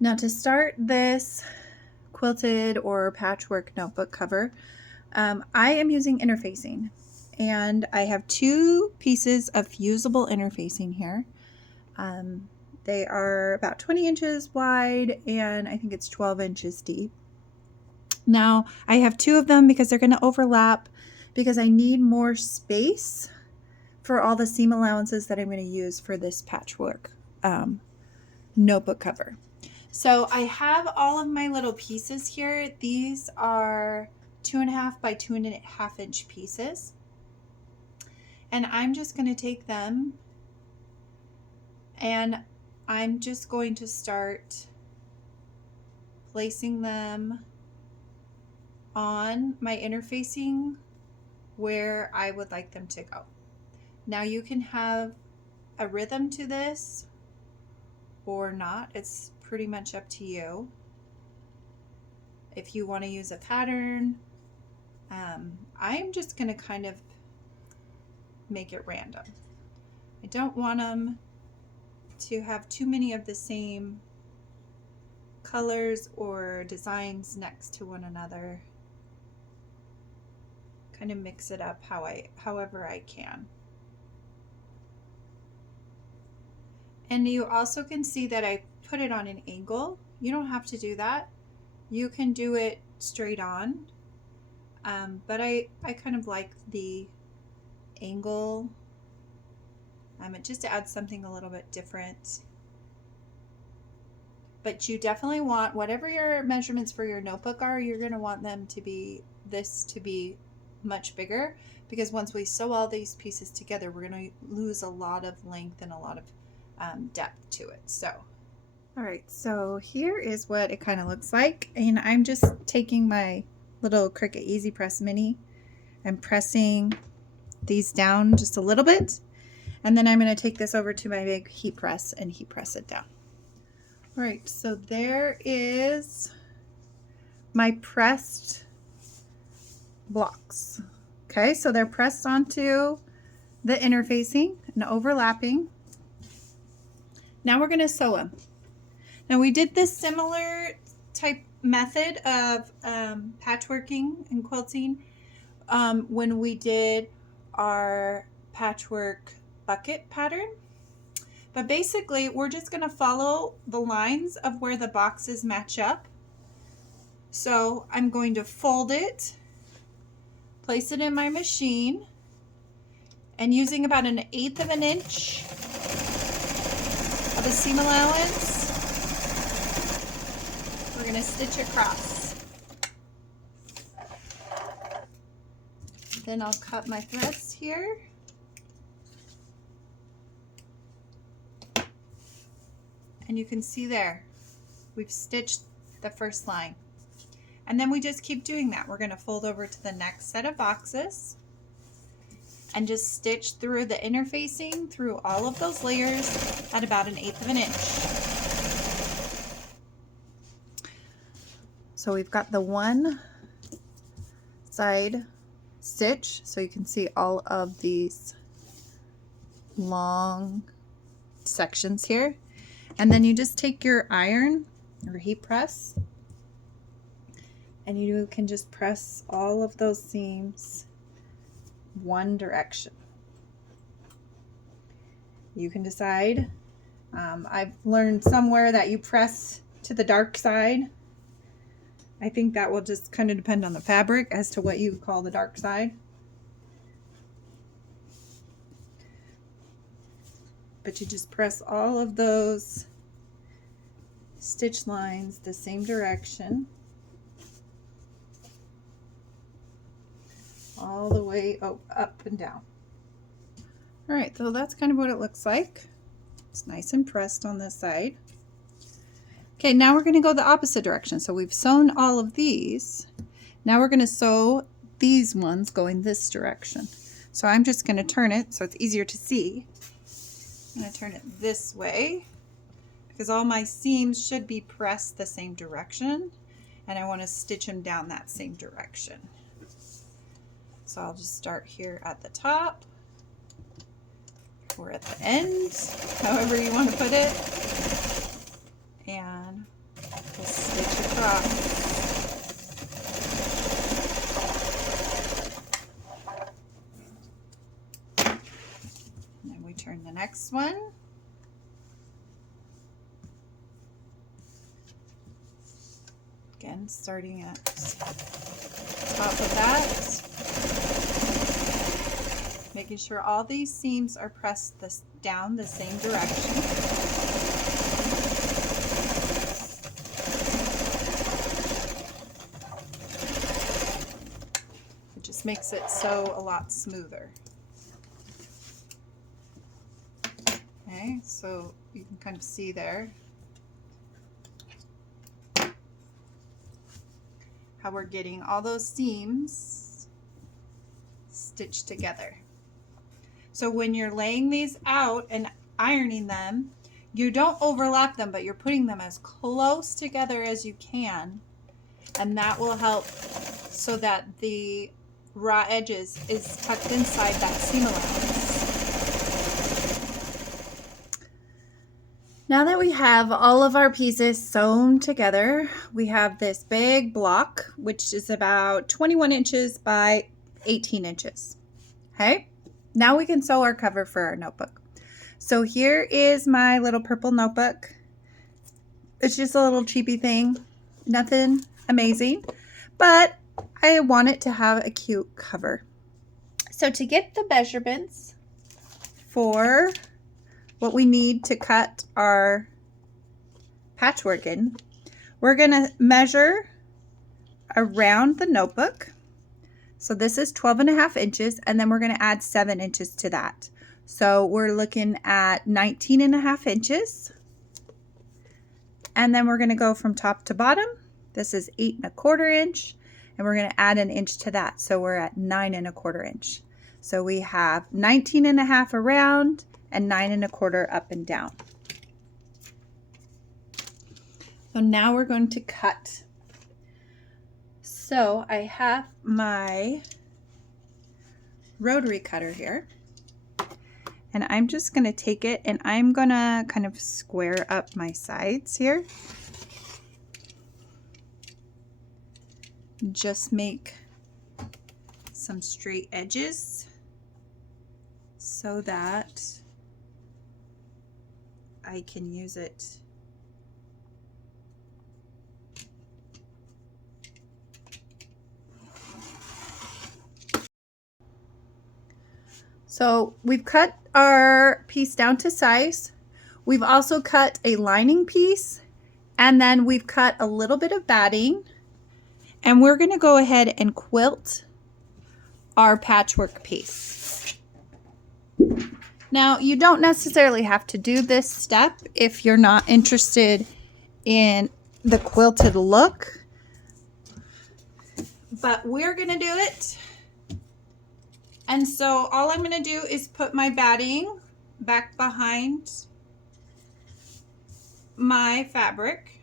Now to start this quilted or patchwork notebook cover, I am using interfacing, and I have two pieces of fusible interfacing here. They are about 20 inches wide and I think it's 12 inches deep. Now I have two of them because they're going to overlap because I need more space for all the seam allowances that I'm going to use for this patchwork notebook cover. So I have all of my little pieces here. These are 2.5 by 2.5 inch pieces. And I'm just going to take them and I'm just going to start placing them on my interfacing where I would like them to go. Now you can have a rhythm to this or not. It's pretty much up to you. If you want to use a pattern, I'm just going to kind of make it random. I don't want them to have too many of the same colors or designs next to one another. Kind of mix it up however I can. And you also can see that I put it on an angle. You don't have to do that. You can do it straight on. But I kind of like the angle. It just adds something a little bit different. But you definitely want, whatever your measurements for your notebook are, you're going to want them to be, this to be much bigger, because once we sew all these pieces together, we're going to lose a lot of length and a lot of depth to it. So, all right, so here is what it kind of looks like. And I'm just taking my little Cricut Easy Press Mini and pressing these down just a little bit. And then I'm going to take this over to my big heat press and heat press it down. All right, so there is my pressed blocks. Okay, so they're pressed onto the interfacing and overlapping. Now we're going to sew them. Now we did this similar type method of patchworking and quilting when we did our patchwork bucket pattern. But basically, we're just going to follow the lines of where the boxes match up. So I'm going to fold it, place it in my machine, and using about 1/8 of an inch of a seam allowance, we're going to stitch across. Then I'll cut my threads here. And you can see there, we've stitched the first line. And then we just keep doing that. We're going to fold over to the next set of boxes and just stitch through the interfacing through all of those layers at about 1/8 of an inch. So we've got the one side stitch, so you can see all of these long sections here. And then you just take your iron or heat press and you can just press all of those seams one direction. You can decide. I've learned somewhere that you press to the dark side. I think that will just kind of depend on the fabric as to what you call the dark side. But you just press all of those stitch lines the same direction all the way up and down. All right, so that's kind of what it looks like. It's nice and pressed on this side. Okay, now we're going to go the opposite direction. So we've sewn all of these. Now we're going to sew these ones going this direction. So I'm just going to turn it so it's easier to see. I'm going to turn it this way because all my seams should be pressed the same direction, and I want to stitch them down that same direction. So I'll just start here at the top or at the end, however you want to put it, and across. And then we turn the next one. Again, starting at top of that. Making sure all these seams are pressed down the same direction. It just makes it sew a lot smoother. Okay, so you can kind of see there how we're getting all those seams stitched together. So when you're laying these out and ironing them, you don't overlap them, but you're putting them as close together as you can. And that will help so that the raw edges is tucked inside that seam allowance. Now that we have all of our pieces sewn together, we have this big block, which is about 21 inches by 18 inches. Okay? Now we can sew our cover for our notebook. So here is my little purple notebook. It's just a little cheapy thing, nothing amazing, but I want it to have a cute cover. So to get the measurements for what we need to cut our patchwork in, we're going to measure around the notebook. So this is 12.5 inches, and then we're going to add 7 inches to that. So we're looking at 19.5 inches. And then we're going to go from top to bottom. This is 8.25 inch, and we're going to add an inch to that. So we're at 9.25 inch. So we have 19.5 around and 9.25 up and down. So now we're going to cut. So I have my rotary cutter here, and I'm just going to take it and I'm going to kind of square up my sides here. Just make some straight edges so that I can use it So we've cut our piece down to size. We've also cut a lining piece, and then we've cut a little bit of batting, and we're going to go ahead and quilt our patchwork piece. Now, you don't necessarily have to do this step if you're not interested in the quilted look, but we're going to do it. And so all I'm going to do is put my batting back behind my fabric.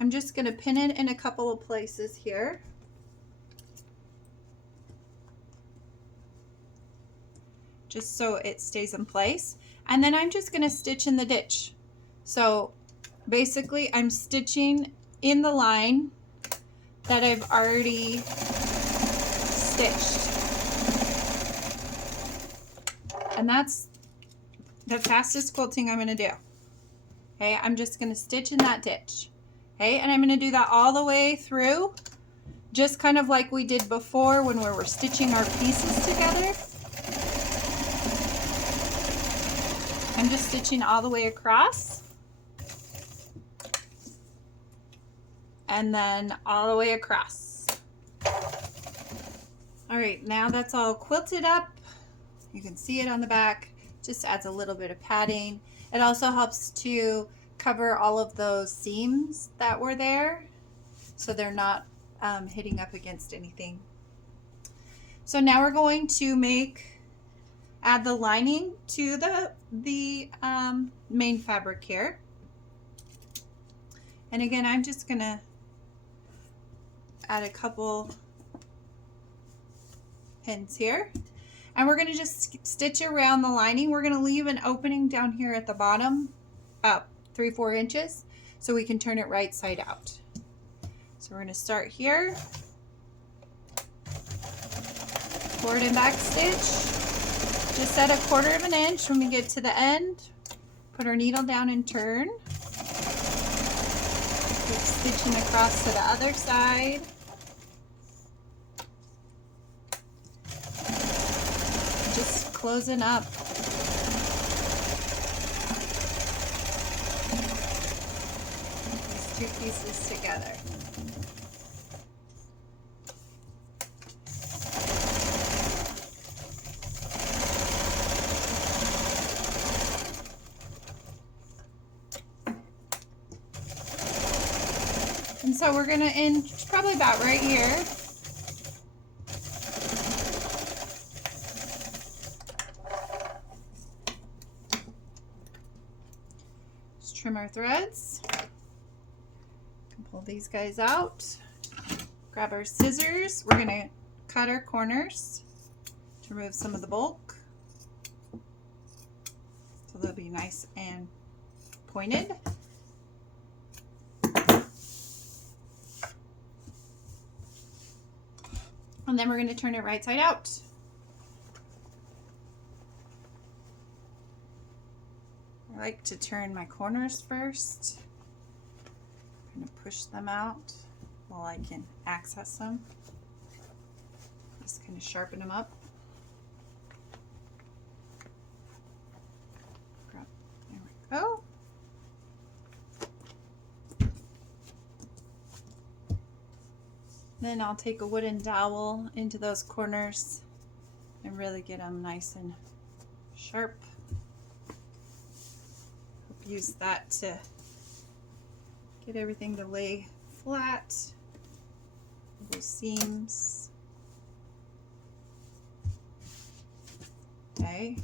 I'm just going to pin it in a couple of places here. Just so it stays in place. And then I'm just going to stitch in the ditch. So basically I'm stitching in the line that I've already stitched. And that's the fastest quilting I'm going to do. Okay, I'm just going to stitch in that ditch. Okay, and I'm going to do that all the way through, just kind of like we did before when we were stitching our pieces together. I'm just stitching all the way across. And then all the way across. All right, now that's all quilted up. You can see it on the back. Just adds a little bit of padding. It also helps to cover all of those seams that were there, so they're not hitting up against anything. So now we're going to add the lining to the main fabric here. And again, I'm just gonna add a couple pins here. And we're going to just stitch around the lining. We're going to leave an opening down here at the bottom, about 3-4 inches, so we can turn it right side out. So we're going to start here, forward and back stitch, just at 1/4 of an inch. When we get to the end, put our needle down and turn. Keep stitching across to the other side. Just closing up. These two pieces together. And so we're going to end probably about right here. Just trim our threads. Pull these guys out. Grab our scissors. We're going to cut our corners to remove some of the bulk. So they'll be nice and pointed. And then we're going to turn it right side out. I like to turn my corners first. I'm going to push them out while I can access them. Just kind of sharpen them up. There we go. Then I'll take a wooden dowel into those corners and really get them nice and sharp. Use that to get everything to lay flat. Those seams. Okay,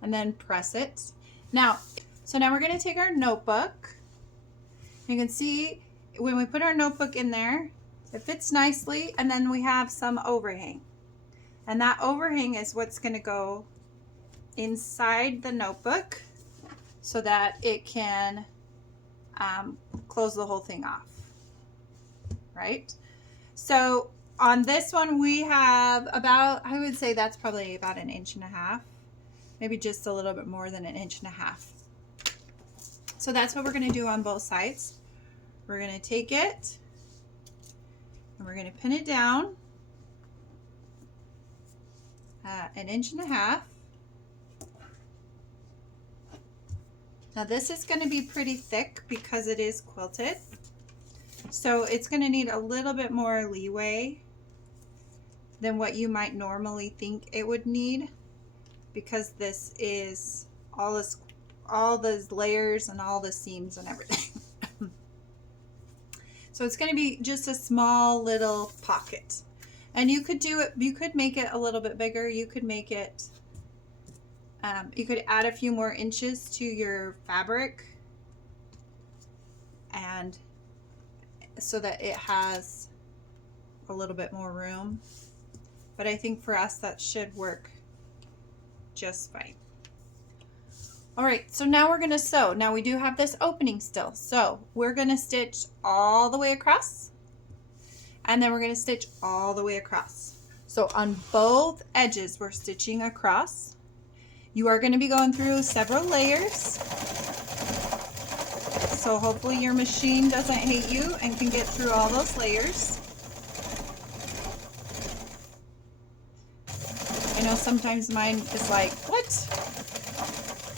and then press it. Now, so now we're going to take our notebook. You can see when we put our notebook in there, it fits nicely, and then we have some overhang. And that overhang is what's going to go inside the notebook so that it can close the whole thing off, right? So on this one we have about, I would say that's probably about 1.5 inches, maybe just a little bit more than 1.5 inches. So that's what we're going to do on both sides. We're going to take it and we're going to pin it down 1.5 inches. Now this is going to be pretty thick because it is quilted. So it's going to need a little bit more leeway than what you might normally think it would need, because this is all those layers and all the seams and everything. So it's going to be just a small little pocket. And you could do it, you could make it a little bit bigger. You could make it, you could add a few more inches to your fabric, and so that it has a little bit more room. But I think for us that should work just fine. All right, so now we're gonna sew. Now we do have this opening still. So we're gonna stitch all the way across, and then we're gonna stitch all the way across. So on both edges, we're stitching across. You are gonna be going through several layers. So hopefully your machine doesn't hate you and can get through all those layers. I know sometimes mine is like, what?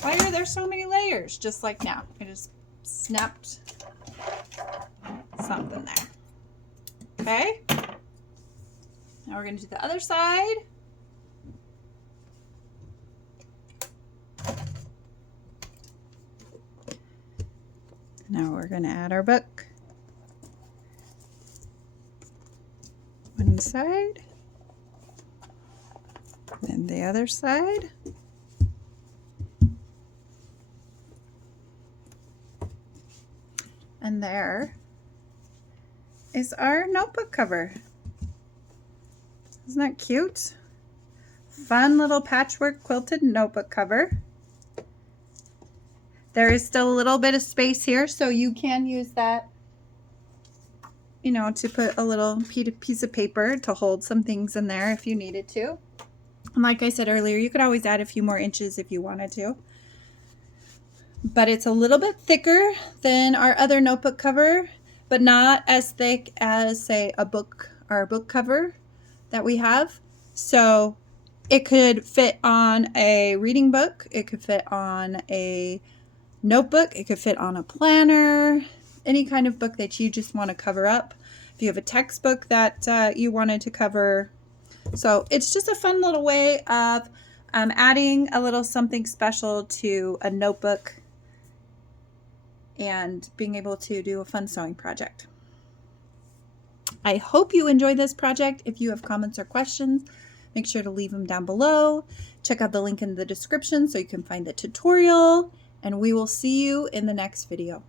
Why are there so many layers? Just like now. I just snapped something there. Okay. Now we're going to do the other side. Now we're going to add our book. One side. Then the other side. And there is our notebook cover. Isn't that cute? Fun little patchwork quilted notebook cover. There is still a little bit of space here, so you can use that you know, to put a little piece of paper to hold some things in there if you needed to. And like I said earlier, you could always add a few more inches if you wanted to. But it's a little bit thicker than our other notebook cover, but not as thick as, say, our book cover that we have. So it could fit on a reading book, it could fit on a notebook, it could fit on a planner, any kind of book that you just want to cover up. If you have a textbook that you wanted to cover. So it's just a fun little way of adding a little something special to a notebook and being able to do a fun sewing project. I hope you enjoyed this project. If you have comments or questions, make sure to leave them down below. Check out the link in the description so you can find the tutorial, and we will see you in the next video.